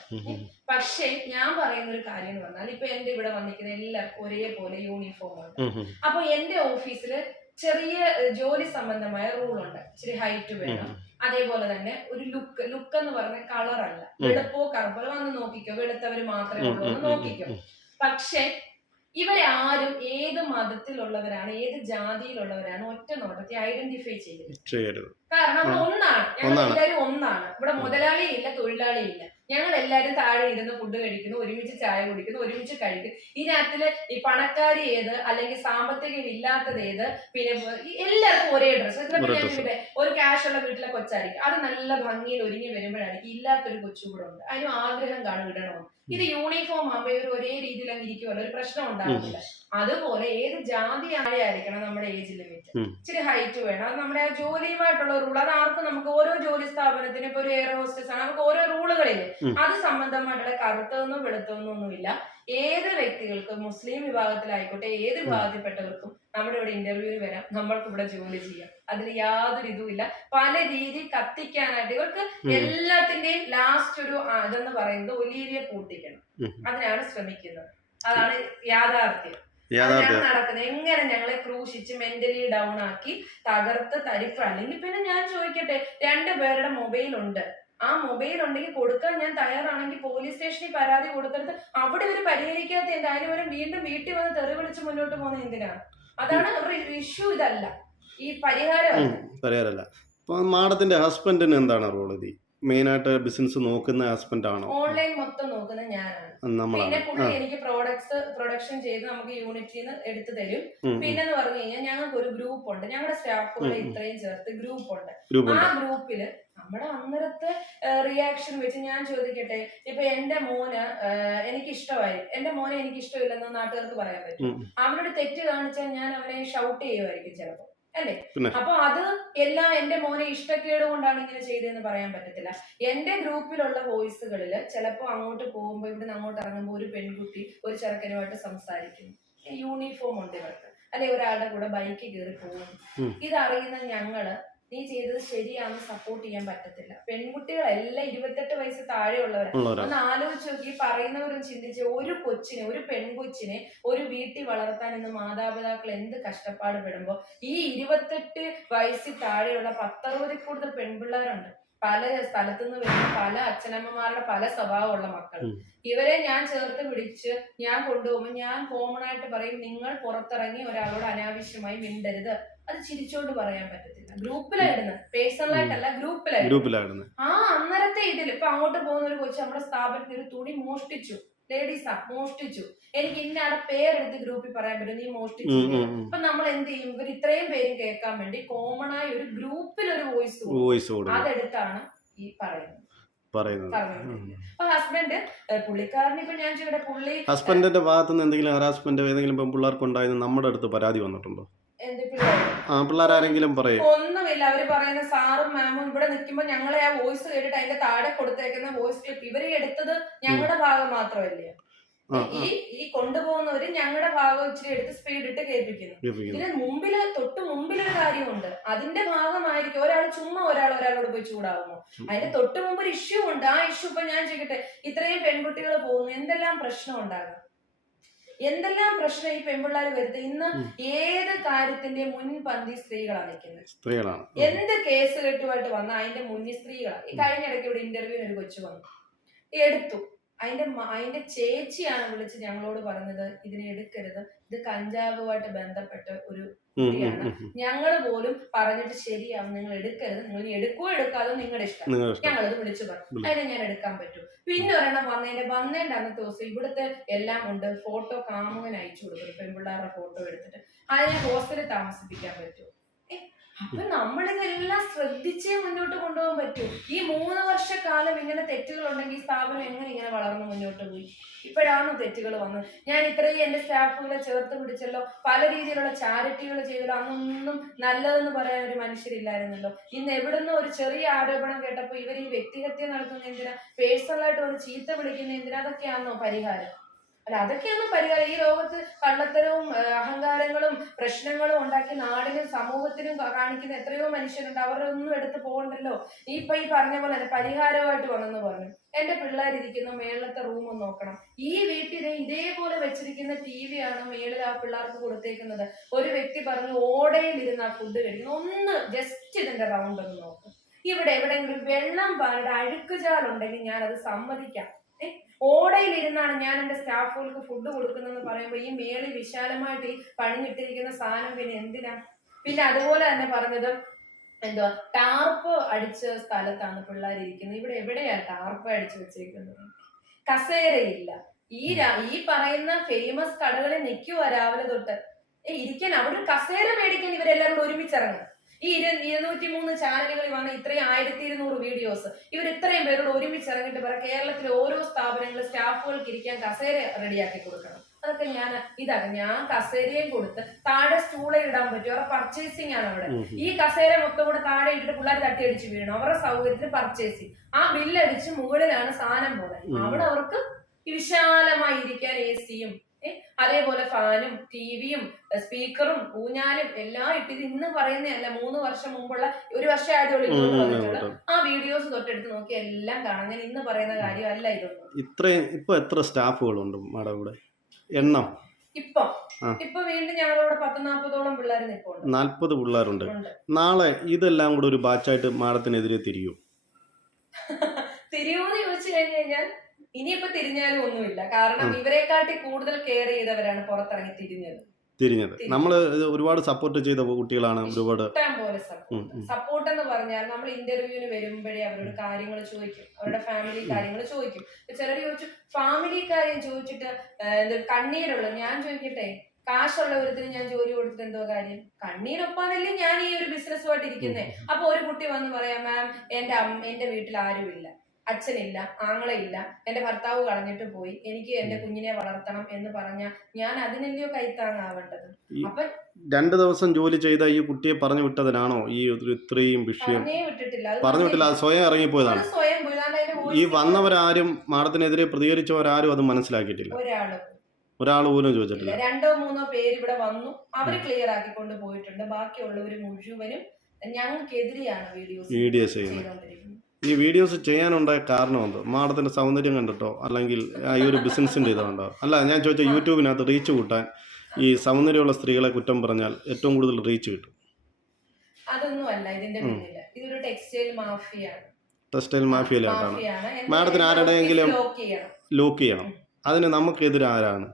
പക്ഷേ ഞാൻ പറയുന്ന ഒരു കാര്യം എന്ന് പറഞ്ഞാൽ ഇപ്പൊ എന്റെ ഇവിടെ വന്നിരിക്കുന്ന എല്ലാവർക്കും ഒരേപോലെ യൂണിഫോം ഉണ്ട്. അപ്പൊ എന്റെ ഓഫീസിൽ ചെറിയ ജോലി സംബന്ധമായ റൂൾ ഉണ്ട്. ഇച്ചിരി ഹൈറ്റ് വേണം. അതേപോലെ തന്നെ ഒരു ലുക്ക് ലുക്ക് എന്ന് പറഞ്ഞ കളർ അല്ല. ഉം. വെളുപ്പോ കറുപ്പോ വന്ന് നോക്കിക്കോ. വെളുത്തവര് മാത്രമേ ഉള്ളൂ നോക്കിക്കോ. പക്ഷെ ഇവരെ ആരും ഏത് മതത്തിലുള്ളവരാണ് ഏത് ജാതിയിലുള്ളവരാണ് ഒറ്റ നോട്ടത്തിൽ ഐഡന്റിഫൈ ചെയ്യരുത്. കാരണം ഒന്നാണ്. ഞങ്ങൾ ഒന്നാണ്. എല്ലാവരും ഒന്നാണ്. ഇവിടെ മുതലാളി ഇല്ല തൊഴിലാളി ഇല്ല ഞങ്ങൾ എല്ലാവരും താഴെ ഇരുന്ന് ഫുഡ് കഴിക്കുന്നു ഒരുമിച്ച് ചായ കുടിക്കുന്നു ഒരുമിച്ച് കഴിക്കുന്നു. ഇതിനകത്തിൽ ഈ പണക്കാരി ഏത് അല്ലെങ്കിൽ സാമ്പത്തികം ഇല്ലാത്തത് ഏത് പിന്നെ എല്ലാവർക്കും ഒരേ ഡ്രസ്സ് ഇത്ര പിന്നെ ഒരു ക്യാഷ് ഉള്ള വീട്ടിലെ കൊച്ചായിരിക്കും. അത് നല്ല ഭംഗിയിൽ ഒരുങ്ങി വരുമ്പോഴായിരിക്കും ഇല്ലാത്തൊരു കൊച്ചു കൂടെ ഉണ്ട്. അതിനും ആഗ്രഹം കാണും ഇടണമെന്ന് ഇത് യൂണിഫോം ആകുമ്പോൾ ഇവർ ഒരേ രീതിയിൽ അങ്ങ് ഇരിക്കുമല്ലോ ഒരു പ്രശ്നം ഉണ്ടാകുന്നില്ല അതുപോലെ ഏത് ജാതി ആയിരിക്കണം നമ്മുടെ ഏജ് ലിമിറ്റ്. ഇച്ചിരി ഹൈറ്റ് വേണം. അത് നമ്മുടെ ജോലിയുമായിട്ടുള്ള റൂൾ അത് ആർക്കും നമുക്ക് ഓരോ ജോലി സ്ഥാപനത്തിന് ഇപ്പൊ ഒരു എയർ ഹോസ്റ്റസ് ആണ്. നമുക്ക് ഓരോ റൂളുകളില്ലേ അത് സംബന്ധമായിട്ടുള്ള കറുത്തതെന്നോ വെളുത്തതെന്നോ ഒന്നുമില്ല. ഏത് വ്യക്തികൾക്കും മുസ്ലിം വിഭാഗത്തിലായിക്കോട്ടെ ഏത് വിഭാഗത്തിൽപ്പെട്ടവർക്കും നമ്മുടെ ഇവിടെ ഇന്റർവ്യൂവിൽ വരാം. നമ്മൾക്ക് ഇവിടെ ജോലി ചെയ്യാം. അതിൽ യാതൊരു ഇതും ഇല്ല പല രീതി കത്തിക്കാനായിട്ട് ഇവർക്ക്. എല്ലാത്തിന്റെയും ലാസ്റ്റ് ഒരു ഇതെന്ന് പറയുന്നത് ഒലീവിയെ പൂട്ടിക്കണം. അതിനാണ് ശ്രമിക്കുന്നത്. അതാണ് യാഥാർത്ഥ്യം. നടക്കുന്നത്. എങ്ങനെ ഞങ്ങളെ ക്രൂശിച്ച് മെന്റലി ഡൗൺ ആക്കി തകർത്ത് തരിപ്പ്? അല്ലെങ്കിൽ പിന്നെ ഞാൻ ചോദിക്കട്ടെ രണ്ടുപേരുടെ മൊബൈൽ ഉണ്ട്. ആ മൊബൈൽ ഉണ്ടെങ്കിൽ കൊടുക്കാൻ ഞാൻ തയ്യാറാണെങ്കിൽ പോലീസ് സ്റ്റേഷനിൽ പരാതി കൊടുത്തിട്ട് അവിടെ ഇവർ പരിഹരിക്കാത്ത എന്തായാലും അവരും വീണ്ടും വീട്ടിൽ വന്ന് തെറി വിളിച്ച് മുന്നോട്ട് പോകുന്നത് എന്തിനാണ് അതാണ് ഇഷ്യൂ ഇതല്ല. ഈ പരിഹാരം പരിഹാരമല്ല. മാഡത്തിന്റെ ഹസ്ബൻഡിന് എന്താണ് റോൾ ഇത്? മെയിനായിട്ട് ബിസിനസ് നോക്കുന്ന ഹസ്ബൻഡ് ആണോ? ഓൺലൈൻ മൊത്തം നോക്കുന്ന ഞാനാണ്. പിന്നെ നമ്മളാണ്. പുള്ളി എനിക്ക് പ്രോഡക്ട്സ് പ്രൊഡക്ഷൻ ചെയ്ത് നമുക്ക് യൂണിറ്റിൽ നിന്ന് എടുത്തു തരും. പിന്നെ എന്ന് പറഞ്ഞു കഴിഞ്ഞാൽ ഞങ്ങൾക്ക് ഒരു ഗ്രൂപ്പ് ഉണ്ട്. ഞങ്ങളുടെ സ്റ്റാഫുകളെ. ഇത്രയും ചേർത്ത് ഗ്രൂപ്പ് ഉണ്ട്. ആ ഗ്രൂപ്പിൽ നമ്മുടെ അന്നേരത്തെ റിയാക്ഷൻ വെച്ച് ഞാൻ ചോദിക്കട്ടെ ഇപ്പൊ എന്റെ മോന് എനിക്ക് ഇഷ്ടമായി എന്റെ മോനെ എനിക്ക് ഇഷ്ടമില്ലെന്ന് നാട്ടുകാർക്ക് പറയാൻ പറ്റും. അവനോട് തെറ്റ് കാണിച്ചാൽ ഞാൻ അവനെ ഷൗട്ട് ചെയ്യുമായിരിക്കും ചിലപ്പോൾ. അല്ലേ? അപ്പൊ അത് എല്ലാ എന്റെ മോനെ ഇഷ്ടക്കേട് കൊണ്ടാണ് ഇങ്ങനെ ചെയ്തതെന്ന് പറയാൻ പറ്റത്തില്ല. എന്റെ ഗ്രൂപ്പിലുള്ള വോയിസുകളിൽ ചിലപ്പോൾ അങ്ങോട്ട് പോകുമ്പോൾ ഇവിടെ അങ്ങോട്ട് ഇറങ്ങുമ്പോൾ ഒരു പെൺകുട്ടി ഒരു ചെറുക്കനുമായിട്ട് സംസാരിക്കുന്നു. യൂണിഫോം ഉണ്ട് ഇവർക്ക്. അല്ലെ ഒരാളുടെ കൂടെ ബൈക്ക് കയറി പോകുന്നു. ഇതറിയുന്ന ഞങ്ങൾ നീ ചെയ്തത് ശരിയാണെന്ന് സപ്പോർട്ട് ചെയ്യാൻ പറ്റത്തില്ല. പെൺകുട്ടികളെല്ലാം ഇരുപത്തെട്ട് വയസ്സ് താഴെയുള്ളവരാണ് ഒന്ന് ആലോചിച്ച് നോക്കി പറയുന്നവരും ചിന്തിച്ച് ഒരു കൊച്ചിനെ ഒരു പെൺകൊച്ചിനെ ഒരു വീട്ടിൽ വളർത്താൻ ഇന്ന് മാതാപിതാക്കൾ എന്ത് കഷ്ടപ്പാട് പെടുമ്പോ ഈ ഇരുപത്തെട്ട് വയസ്സിൽ താഴെയുള്ള പത്തറുപതിൽ കൂടുതൽ പെൺപിള്ളേരുണ്ട്. പല സ്ഥലത്തു നിന്ന് വരുന്ന പല അച്ഛനമ്മമാരുടെ പല സ്വഭാവമുള്ള മക്കൾ ഇവരെ ഞാൻ ചേർത്ത് പിടിച്ച് ഞാൻ കൊണ്ടുപോകുമ്പോൾ ഞാൻ കോമൺ ആയിട്ട് പറയും നിങ്ങൾ പുറത്തിറങ്ങി ഒരാളോട് അനാവശ്യമായി മിണ്ടരുത്. അത് ചിരിച്ചോണ്ട് പറയാൻ പറ്റത്തില്ല. ഗ്രൂപ്പിലായിരുന്നു പേഴ്സണലായിട്ടല്ല ഗ്രൂപ്പിലായിരുന്നു ആ അന്നേരത്തെ ഇതിൽ ഇപ്പൊ അങ്ങോട്ട് പോകുന്ന ഒരു കൊച്ചു നമ്മുടെ സ്ഥാപനത്തിൽ ഒരു തുണി മോഷ്ടിച്ചു. ലേഡീസാ മോഷ്ടിച്ചു. എനിക്ക് ഇന്നയാടെ പേരെടുത്ത് ഗ്രൂപ്പിൽ പറയാൻ പറ്റും. നീ മോഷ്ടിച്ചു. അപ്പൊ നമ്മൾ എന്ത് ചെയ്യും? ഇവർ ഇത്രയും പേരും കേൾക്കാൻ വേണ്ടി കോമൺ ആയ ഒരു ഗ്രൂപ്പിൽ ഒരു വോയിസ് വോയിസ് അതെടുത്താണ് ഈ പറയുന്നത്. ഹസ്ബൻഡ് ഞാൻ പുള്ളി ഹസ്ബൻഡിന്റെ ഭാഗത്തുനിന്ന് എന്തെങ്കിലും ഹറാസ്മെന്റ് ഏതെങ്കിലും പെൺപിള്ളേർക്ക് ഉണ്ടായിരുന്നു നമ്മുടെ അടുത്ത് പരാതി വന്നിട്ടുണ്ടോ? എന്ത് പിള്ളേർ ആ പിള്ളേരാരെങ്കിലും പറയും. ഒന്നുമില്ല. അവർ പറയുന്ന സാറും മാമും ഇവിടെ നിൽക്കുമ്പോ ഞങ്ങളെ ആ വോയിസ് കേട്ടിട്ട് അതിന്റെ താഴെ കൊടുത്തേക്കുന്ന വോയിസ് ക്ലിപ്പ് ഇവർ എടുത്തത് ഞങ്ങളുടെ ഭാഗം മാത്രമല്ലേ? ഈ ഈ കൊണ്ടുപോകുന്നവര് ഞങ്ങളുടെ ഭാഗം ഇച്ചിരി എടുത്ത് സ്പീഡ് ഇട്ട് കേൾപ്പിക്കുന്നു. കേൾപ്പിക്കുന്നു. ഇതിന് മുമ്പിൽ തൊട്ട് മുമ്പിലൊരു കാര്യമുണ്ട്. അതിന്റെ ഭാഗമായിരിക്കും ഒരാൾ ചുമ്മാ ഒരാൾ ഒരാളോട് പോയി ചൂടാകുമോ അതിന്റെ തൊട്ട് മുമ്പ് ഒരു ഇഷ്യൂ ഉണ്ട്. ആ ഇഷ്യൂ ഇപ്പൊ ഞാൻ ചെയ്യട്ടെ ഇത്രയും പെൺകുട്ടികൾ പോകുന്നു എന്തെല്ലാം പ്രശ്നം ഉണ്ടാകും? എന്തെല്ലാം പ്രശ്നം ഈ പെൺപിള്ളേർ വരുത്തി ഇന്ന് ഏത് കാര്യത്തിന്റെ മുൻപന്തി സ്ത്രീകളാണ് നിൽക്കുന്നത്? സ്ത്രീകളാണ്. എന്ത് കേസ് കെട്ടുമായിട്ട് വന്ന അതിന്റെ മുന്നിൽ സ്ത്രീകളാണ് ഈ കഴിഞ്ഞ ഇടയ്ക്ക് ഇവിടെ ഇന്റർവ്യൂവിന് ഒരു കൊച്ചു വന്നു. എടുത്തു. അതിന്റെ അതിന്റെ ചേച്ചിയാണ് വിളിച്ച് ഞങ്ങളോട് പറഞ്ഞത് ഇതിനെ എടുക്കരുത്. ഇത് കഞ്ചാവുമായിട്ട് ബന്ധപ്പെട്ട ഒരു. ഞങ്ങൾ പോലും പറഞ്ഞിട്ട് ശരിയാവും നിങ്ങൾ എടുക്കരുത്. നിങ്ങൾ എടുക്കോ എടുക്കാതോ നിങ്ങളുടെ ഇഷ്ടം. ഞങ്ങളത് വിളിച്ചു പറഞ്ഞു അതിനെ ഞാൻ എടുക്കാൻ പറ്റും. പിന്നെ ഒരെണ്ണം വന്നതിന്റെ വന്നതിന്റെ അന്നത്തെ ദിവസം ഇവിടുത്തെ എല്ലാം ഉണ്ട്. ഫോട്ടോ കാമുകൻ അയച്ചു കൊടുക്കും പെൺപിള്ളേരുടെ ഫോട്ടോ എടുത്തിട്ട്. അതിനെ ഹോസ്റ്റലിൽ താമസിപ്പിക്കാൻ പറ്റും. അപ്പൊ നമ്മളിതെല്ലാം ശ്രദ്ധിച്ചേ മുന്നോട്ട് കൊണ്ടുപോകാൻ പറ്റൂ. ഈ മൂന്ന് വർഷക്കാലം ഇങ്ങനെ തെറ്റുകൾ ഉണ്ടെങ്കിൽ സ്ഥാപനം എങ്ങനെ ഇങ്ങനെ വളർന്നു മുന്നോട്ട് പോയി? ഇപ്പോഴാണ് തെറ്റുകൾ വന്നത്. ഞാൻ ഇത്രയും എന്റെ സ്റ്റാഫുകളെ ചേർത്ത് പിടിച്ചല്ലോ. പല രീതിയിലുള്ള ചാരിറ്റികൾ ചെയ്തല്ലോ. അന്നൊന്നും നല്ലതെന്ന് പറയാൻ ഒരു മനുഷ്യരില്ലായിരുന്നല്ലോ. ഇന്ന് എവിടുന്ന് ഒരു ചെറിയ ആരോപണം കേട്ടപ്പോൾ ഇവർ ഈ വ്യക്തിഹത്യ നടത്തുന്ന എന്തിനാ? പേഴ്സണലായിട്ട് വന്ന് ചീത്ത വിളിക്കുന്ന എന്തിനാ? അതൊക്കെയാണോ പരിഹാരം? അല്ല അതൊക്കെയാണ് പരിഹാരം. ഈ ലോകത്ത് കള്ളത്തരവും അഹങ്കാരങ്ങളും പ്രശ്നങ്ങളും ഉണ്ടാക്കി നാടിനും സമൂഹത്തിനും കാണിക്കുന്ന എത്രയോ മനുഷ്യരുണ്ട്. അവരുടെ ഒന്നും എടുത്ത് പോകണ്ടല്ലോ. ഈ ഇപ്പൊ ഈ പറഞ്ഞ പോലെ തന്നെ പരിഹാരമായിട്ട് വന്നെന്ന് പറഞ്ഞു. എന്റെ പിള്ളേരിരിക്കുന്ന മേളത്തെ റൂം നോക്കണം. ഈ വീട്ടിൽ ഇതേപോലെ വെച്ചിരിക്കുന്ന ടി വി ആണ് മേളിൽ ആ പിള്ളേർക്ക് കൊടുത്തേക്കുന്നത്. ഒരു വ്യക്തി പറഞ്ഞു ഓടയിൽ ഇരുന്ന് ആ ഫുഡ് കഴിക്കുന്നു ഒന്ന് ജസ്റ്റ് ഇതിന്റെ റൗണ്ട് ഒന്ന് നോക്കും. ഇവിടെ എവിടെയെങ്കിലും വെള്ളം പാലിടെ അഴുക്കുചാലുണ്ടെങ്കിൽ ഞാൻ അത് സമ്മതിക്കാം. ഇരുന്നാണ് ഞാൻ എന്റെ സ്റ്റാഫുകൾക്ക് ഫുഡ് കൊടുക്കുന്നതെന്ന് പറയുമ്പോൾ ഈ മേളിൽ വിശാലമായിട്ട് ഈ പണിഞ്ഞിട്ടിരിക്കുന്ന സാധനം പിന്നെ എന്തിനാ? പിന്നെ അതുപോലെ തന്നെ പറഞ്ഞത് എന്തുവാ? ടാർപ്പ് അടിച്ച സ്ഥലത്താണ് പിള്ളേർ ഇരിക്കുന്നത്. ഇവിടെ എവിടെയാ ടാർപ്പ് അടിച്ചു വെച്ചിരിക്കുന്നത് കസേരയില്ല. ഈ ഈ പറയുന്ന ഫേമസ് കടകളിൽ നിൽക്കുവാ രാവിലെ തൊട്ട്. ഏ, ഇരിക്കാൻ അവിടെ കസേര മേടിക്കാൻ ഇവരെല്ലാവരും ഒരുമിച്ചിറങ്ങും. ഈ ഇരു ഇരുന്നൂറ്റി മൂന്ന് ചാനലുകളിൽ വന്ന ഇത്രയും ആയിരത്തി ഇരുന്നൂറ് വീഡിയോസ് ഇവർ ഇത്രയും പേരോട് ഒരുമിച്ച് ഇറങ്ങിയിട്ട് പറ കേരളത്തിലെ ഓരോ സ്ഥാപനങ്ങളും സ്റ്റാഫുകൾക്ക് ഇരിക്കാൻ കസേര റെഡിയാക്കി കൊടുക്കണം അതൊക്കെ ഞാൻ ഇതാണ് ഞാൻ കസേരയും കൊടുത്ത് താഴെ സ്റ്റൂളെ ഇടാൻ പറ്റും അവരുടെ പർച്ചേസിംഗ് ആണ് അവിടെ. ഈ കസേര മൊത്തം കൂടെ താഴെ ഇട്ടിട്ട് പിള്ളേർ തട്ടിയടിച്ച് വീണു അവരുടെ സൗകര്യത്തിന് പർച്ചേസിങ് ആ ബില്ലടിച്ച് മുകളിലാണ് സാധനം പോലെ. അവിടെ അവർക്ക് വിശാലമായി ഇരിക്കാൻ എ സിയും അതേപോലെ ഫാനും ടിവിയും സ്പീക്കറും ഊഞ്ഞാലും എല്ലാം ഇട്ടിത് ഇന്ന് പറയുന്നതല്ല മൂന്ന് വർഷം മുമ്പുള്ള ഒരു വർഷം ആയതുകൊണ്ട്. ആ വീഡിയോസ് തൊട്ടെടുത്ത് നോക്കി എല്ലാം കാണാം. ഞാൻ ഇന്ന് പറയുന്ന കാര്യമല്ല ഇതൊന്നും ഇത്രയും ഇപ്പൊ എത്ര സ്റ്റാഫുകളുണ്ട് മാഡം ഇവിടെ? എണ്ണം? ഇപ്പം. ഇപ്പൊ വീണ്ടും ഞങ്ങളിവിടെ പത്ത് നാൽപ്പതോളം പിള്ളേർ നിൽപ്പുണ്ട് നാൽപ്പത് പിള്ളേരുണ്ട്. നാളെ ഇതെല്ലാം കൂടെ ഒരു ബാച്ചായിട്ട് മാഡത്തിനെതിരെ തിരിയൂ? തിരിയൂന്ന് ചോദിച്ചു കഴിഞ്ഞു കഴിഞ്ഞാൽ ഇനിയിപ്പോ തിരിഞ്ഞാലും ഒന്നുമില്ല. കാരണം ഇവരെക്കാട്ടി കൂടുതൽ കെയർ ചെയ്തവരാണ് പുറത്തിറങ്ങി തിരിഞ്ഞത്. തിരിഞ്ഞത്. നമ്മൾ ഒരുപാട് സപ്പോർട്ട് ചെയ്ത കുട്ടികളാണ് ഒരുപാട്. സപ്പോർട്ട് എന്ന് പറഞ്ഞാൽ നമ്മൾ ഇന്റർവ്യൂവിന് വരുമ്പോഴേ അവരോട് കാര്യങ്ങൾ ചോദിക്കും. അവരുടെ ഫാമിലി കാര്യങ്ങൾ ചോദിക്കും. ചിലർ ചോദിച്ചു ഫാമിലി കാര്യം ചോദിച്ചിട്ട് കണ്ണീരുള്ള ഞാൻ ചോദിക്കട്ടെ കാശുള്ള ഒരുത്തിന് ഞാൻ ജോലി കൊടുത്തിട്ട് എന്തോ കാര്യം? കണ്ണീരൊപ്പാനല്ലേ ഞാൻ ഈ ഒരു ബിസിനസ്സുമായിട്ട് ഇരിക്കുന്നേ. അപ്പൊ ഒരു കുട്ടി വന്ന് പറയാം മാം എന്റെ എന്റെ വീട്ടിൽ ആരുമില്ല. അച്ഛനില്ല ആങ്ങളയില്ല എന്റെ ഭർത്താവ് കളഞ്ഞിട്ട് പോയി എനിക്ക് എന്റെ കുഞ്ഞിനെ വളർത്തണം എന്ന് പറഞ്ഞ ഞാൻ അതിനല്ലയോ കൈത്താങ്ങാവേണ്ടത്. അപ്പൊ രണ്ടു ദിവസം ജോലി ചെയ്ത ഈ കുട്ടിയെ പറഞ്ഞു വിട്ടതിനാണോ ഈ ഇത്രയും വിഷയം? പറഞ്ഞേ വിട്ടില്ല സ്വയം ഇറങ്ങിപ്പോയതാണ്. സ്വയം ഈ വന്നവരാരും മാഡത്തിനെതിരെ പ്രതികരിച്ചവരാരും അത് മനസ്സിലാക്കിയിട്ടില്ല. ഒരാൾ. ഒരാൾ പോലും ചോദിച്ചിട്ടില്ല. രണ്ടോ മൂന്നോ പേര് ഇവിടെ വന്നു. അവർ ക്ലിയർ ആക്കിക്കൊണ്ട് പോയിട്ടുണ്ട്. ബാക്കിയുള്ളവര് മുഴുവനും ഞങ്ങൾക്കെതിരെയാണ് വീഡിയോസ് വീഡിയോസ് ചെയ്യുന്നത്. ഈ വീഡിയോസ് ചെയ്യാനുണ്ടായ കാരണം എന്തോ? മാഡത്തിന്റെ സൗന്ദര്യം കണ്ടിട്ടോ? അല്ലെങ്കിൽ ഈ ഒരു ബിസിനസിന്റെ ഇതുകൊണ്ടോ? അല്ല ഞാൻ ചോദിച്ച യൂട്യൂബിനകത്ത് റീച്ച് കൂട്ടാൻ ഈ സൗന്ദര്യമുള്ള സ്ത്രീകളെ കുറ്റം പറഞ്ഞാൽ ഏറ്റവും കൂടുതൽ റീച്ച് കിട്ടും. അതൊന്നുമല്ല ഇതിന്റെ. പിന്നിൽ. ഇതൊരു ടെക്സ്റ്റൈൽ മാഫിയാണ്. ടെക്സ്റ്റൈൽ മാഡത്തിന് ആരുടെയെങ്കിലും- ലോക്ക് ചെയ്യണം. അതിന് നമുക്കെതിരെ ആരാണ്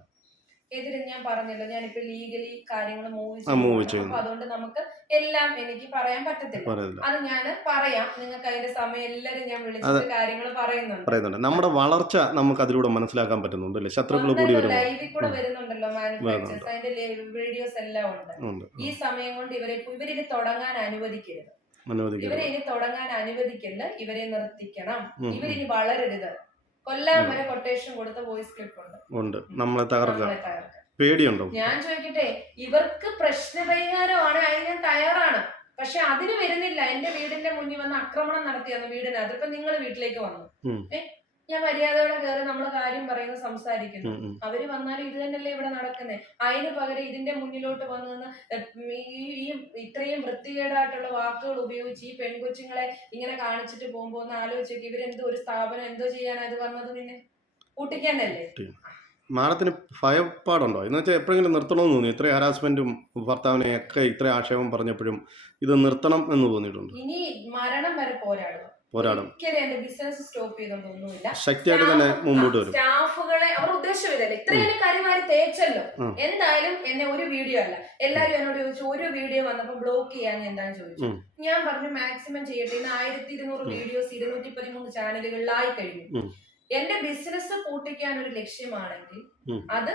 എതിരെ ഞാൻ പറഞ്ഞല്ലോ ഞാനിപ്പോ ലീഗലി കാര്യങ്ങൾ മൂവ് ചെയ്യുന്നു. അപ്പൊ അതുകൊണ്ട് നമുക്ക് എല്ലാം എനിക്ക് പറയാൻ പറ്റത്തില്ല. അത് ഞാൻ പറയാം. നിങ്ങൾക്ക് അതിന്റെ സമയം എല്ലാരും ഞാൻ വിളിച്ചിട്ട് കാര്യങ്ങൾ പറയുന്നുണ്ട്. പറയുന്നുണ്ട്. നമ്മുടെ വളർച്ച നമുക്ക് അതിലൂടെ മനസ്സിലാക്കാൻ പറ്റുന്നുണ്ട് അല്ലേ? ശത്രുക്കൾ കൂടി ലൈവിൽ കൂടെ വരുന്നുണ്ടല്ലോ മാനുഫാക്ചേഴ്സ് അതിന്റെ വീഡിയോസ് എല്ലാം ഉണ്ട്. ഈ സമയം കൊണ്ട് ഇവരെ ഇവരിന് തുടങ്ങാൻ അനുവദിക്കരുത്. ഇവരെ ഇനി തുടങ്ങാൻ അനുവദിക്കരുത്. ഇവരെ നിർത്തിക്കണം. ഇവരിനി വളരരുത്. കൊല്ലാൻ വരെ കൊട്ടേഷൻ കൊടുത്ത വോയിസ് ക്ലിപ്പ് ഉണ്ട്. ഉണ്ട്. നമ്മളെ തകർക്കാൻ നമ്മളെ തകർക്കാൻ. പേടിയുണ്ടോ? ഞാൻ ചോദിക്കട്ടെ ഇവർക്ക് പ്രശ്നപരിഹാരമാണ് അതിന് ഞാൻ തയ്യാറാണ്. പക്ഷെ അതിന് വരുന്നില്ല. എന്റെ വീടിന്റെ മുന്നിൽ വന്ന് ആക്രമണം നടത്തിയെന്ന് വീടിന്. അതിപ്പോ നിങ്ങൾ വീട്ടിലേക്ക് വന്നു. ഉം. ഏ? ഞാൻ മര്യാദയോടെ കയറി നമ്മൾ കാര്യം പറയുന്ന സംസാരിക്കുന്നു. അവർ വന്നാലും ഇത് തന്നെയല്ലേ ഇവിടെ നടക്കുന്നത് അതിന് പകരം ഇതിന്റെ മുന്നിലോട്ട് വന്ന് നിന്ന് ഈ ഇത്രയും വൃത്തികേടായിട്ടുള്ള വാക്കുകൾ ഉപയോഗിച്ച് ഈ പെൺകൊച്ചുങ്ങളെ ഇങ്ങനെ കാണിച്ചിട്ട് പോകുമ്പോ ഒന്ന് ആലോചിച്ച് ഇവരെന്തോ ഒരു സ്ഥാപനം എന്തോ ചെയ്യാനാ ഇത് വന്നത് പിന്നെ കൂട്ടിക്കാനല്ലേ മാഡത്തിന് ഭയപ്പാടുണ്ടോ? എന്ന് വെച്ചാൽ എപ്പോഴെങ്കിലും നിർത്തണമെന്ന് തോന്നി ഇത്രയും ഹരാസ്മെന്റും ഭർത്താവിനെ ഒക്കെ ഇത്രയും ആക്ഷേപം പറഞ്ഞപ്പോഴും ഇത് നിർത്തണം എന്ന് തോന്നിയിട്ടുണ്ട്. ഇനി മരണം വരെ പോരാടുക. പോരാടും. ബിസിനസ് സ്റ്റോപ്പ് ശക്തിയായിട്ട് തന്നെ മുമ്പോട്ട് വരും. സ്റ്റാഫുകളെ അവർ ഉദ്ദേശം ഇതല്ല? ഇത്രയും കാര്യമായി തേച്ചല്ലോ. എന്തായാലും എന്നെ ഒരു വീഡിയോ അല്ല. എല്ലാരും എന്നോട് ചോദിച്ചു ഒരു വീഡിയോ വന്നപ്പോ ബ്ലോക്ക് ചെയ്യാൻ എന്താന്ന് ചോദിച്ചു? ഞാൻ പറഞ്ഞു മാക്സിമം ചെയ്യട്ടെ. ഇന്ന് ആയിരത്തി ഇരുന്നൂറ്. വീഡിയോസ് ഇരുന്നൂറ്റി പതിമൂന്ന് ചാനലുകളിലായി കഴിഞ്ഞു. എന്റെ ബിസിനസ് പൂട്ടിക്കാൻ ഒരു ലക്ഷ്യമാണെങ്കിൽ. അത്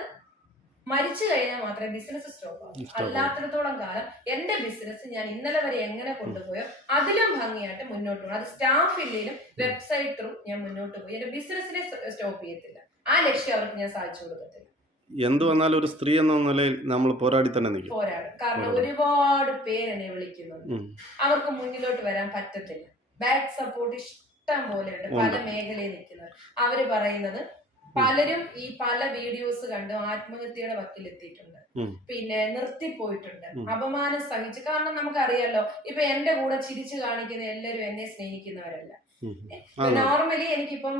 മരിച്ചു കഴിഞ്ഞാൽ മാത്രമേ ബിസിനസ് സ്റ്റോപ്പ് ആവൂ. അല്ലാത്തടത്തോളം കാലം എന്റെ ബിസിനസ് ഞാൻ ഇന്നലെ വരെ എങ്ങനെ കൊണ്ടുപോയോ അതിലും ഭംഗിയായിട്ട് മുന്നോട്ട് പോകും അത് സ്റ്റാഫ് ഇല്ലെങ്കിലും വെബ്സൈറ്റ് ത്രൂ ഞാൻ മുന്നോട്ട് പോയി. എന്റെ ബിസിനസിനെ സ്റ്റോപ്പ് ചെയ്യത്തില്ല. ആ ലക്ഷ്യം അവർക്ക് ഞാൻ സാധിച്ചു കൊടുക്കത്തില്ല. എന്ത് വന്നാലും ഒരു സ്ത്രീ എന്ന നിലയിൽ നമ്മൾ പോരാടി തന്നെ നിൽക്കും. പോരാടും. കാരണം. ഒരുപാട് പേര് എന്നെ വിളിക്കുന്നുണ്ട്. അവർക്ക് മുന്നിലോട്ട് വരാൻ പറ്റത്തില്ല. ബാക്ക് സപ്പോർട്ട് ഇഷ്ടം പോലെ ഉണ്ട്. പല മേഖലയിൽ നിൽക്കുന്നവർ. അവർ പറയുന്നത് പലരും ഈ പല വീഡിയോസ് കണ്ട് ആത്മഹത്യയുടെ വക്കിലെത്തിയിട്ടുണ്ട്. പിന്നെ നിർത്തിപ്പോയിട്ടുണ്ട്. പോയിട്ടുണ്ട് അപമാനം സഹിച്ചു. കാരണം നമുക്കറിയാലോ ഇപ്പൊ എന്റെ കൂടെ ചിരിച്ചു കാണിക്കുന്ന എല്ലാരും എന്നെ സ്നേഹിക്കുന്നവരല്ല. നോർമലി എനിക്കിപ്പം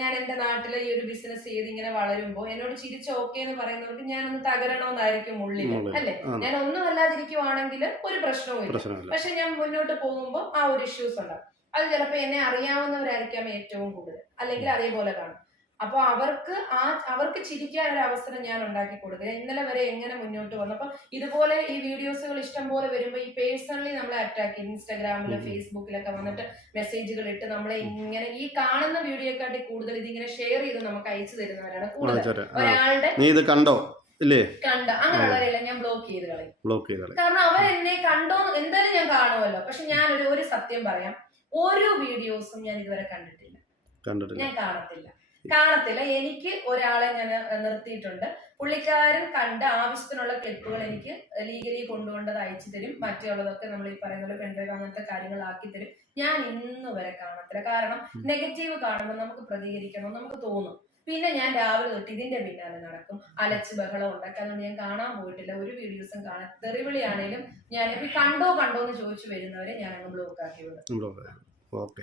ഞാൻ എന്റെ നാട്ടിലെ ഈ ഒരു ബിസിനസ് ചെയ്ത് ഇങ്ങനെ വളരുമ്പോ എന്നോട് ചിരിച്ച് ഓക്കെ എന്ന് പറയുന്നവർക്ക് ഞാനൊന്ന് തകരണമെന്നായിരിക്കും ഉള്ളിൽ. അല്ലെ? ഞാൻ ഒന്നും അല്ലാതിരിക്കുവാണെങ്കിൽ ഒരു പ്രശ്നവും ഇല്ല പക്ഷെ ഞാൻ മുന്നോട്ട് പോകുമ്പോൾ ആ ഒരു ഇഷ്യൂസ് ഉണ്ടാവും. അത് ചിലപ്പോൾ എന്നെ അറിയാവുന്നവരായിരിക്കാം ഏറ്റവും കൂടുതൽ. അല്ലെങ്കിൽ അതേപോലെ കാണും. അപ്പൊ അവർക്ക് ആ അവർക്ക് ചിരിക്കാൻ ഒരു അവസരം ഞാൻ ഉണ്ടാക്കി കൊടുക്കുക. ഇന്നലെ വരെ എങ്ങനെ മുന്നോട്ട് വന്നു? അപ്പൊ ഇതുപോലെ ഈ വീഡിയോസുകൾ ഇഷ്ടം പോലെ വരുമ്പോൾ ഈ പേഴ്സണലി നമ്മളെ അറ്റാക്ക് ഇൻസ്റ്റാഗ്രാമിലും. ഫേസ്ബുക്കിലൊക്കെ വന്നിട്ട് മെസ്സേജുകൾ ഇട്ട് നമ്മളെ ഇങ്ങനെ ഈ കാണുന്ന വീഡിയോക്കാട്ടി കൂടുതൽ ഇതിങ്ങനെ ഷെയർ ചെയ്ത് നമുക്ക് അയച്ചു തരുന്നവരാണ് കൂടുതൽ. ഒരാളുടെ നീ ഇത് കണ്ടോ? കണ്ട? അങ്ങനെയുള്ളവരെല്ലാം ഞാൻ ബ്ലോക്ക് ചെയ്ത് കളയും. ബ്ലോക്ക് കാരണം അവർ എന്നെ കണ്ടോ എന്തായാലും ഞാൻ കാണുമല്ലോ. പക്ഷെ ഞാൻ ഒരു ഒരു സത്യം പറയാം. ഓരോ വീഡിയോസും ഞാൻ ഇതുവരെ കണ്ടിട്ടില്ല. കണ്ടിട്ടില്ല. ഞാൻ കാണത്തില്ല. കാണത്തില്ല. എനിക്ക് ഒരാളെ ഞാൻ നിർത്തിയിട്ടുണ്ട്. പുള്ളിക്കാരൻ കണ്ട ആവശ്യത്തിനുള്ള ക്ലിപ്പുകൾ എനിക്ക് ലീഗലി കൊണ്ടുകൊണ്ടത് അയച്ചു തരും. മറ്റുള്ളതൊക്കെ നമ്മൾ ഈ പറയുന്ന പോലെ പെൺഡ്രൈവ് അങ്ങനത്തെ കാര്യങ്ങൾ ആക്കി തരും. ഞാൻ ഇന്ന് വരെ കാണത്തില്ല. കാരണം നെഗറ്റീവ് കാണുമ്പോൾ നമുക്ക് പ്രതികരിക്കണം നമുക്ക് തോന്നും. പിന്നെ ഞാൻ രാവിലെ തൊട്ട് ഇതിന്റെ പിന്നാലെ നടക്കും. അലച്ച് ബഹളം ഉണ്ടാക്കാൻ ഞാൻ കാണാൻ പോയിട്ടില്ല. ഒരു വീഡിയോസും കാണാൻ തെറിവിളിയാണെങ്കിലും ഞാൻ കണ്ടോ കണ്ടോ എന്ന് ചോദിച്ചു വരുന്നവരെ ഞാൻ അങ്ങ് ബ്ലോക്ക് ആക്കി വിടും. ഓക്കെ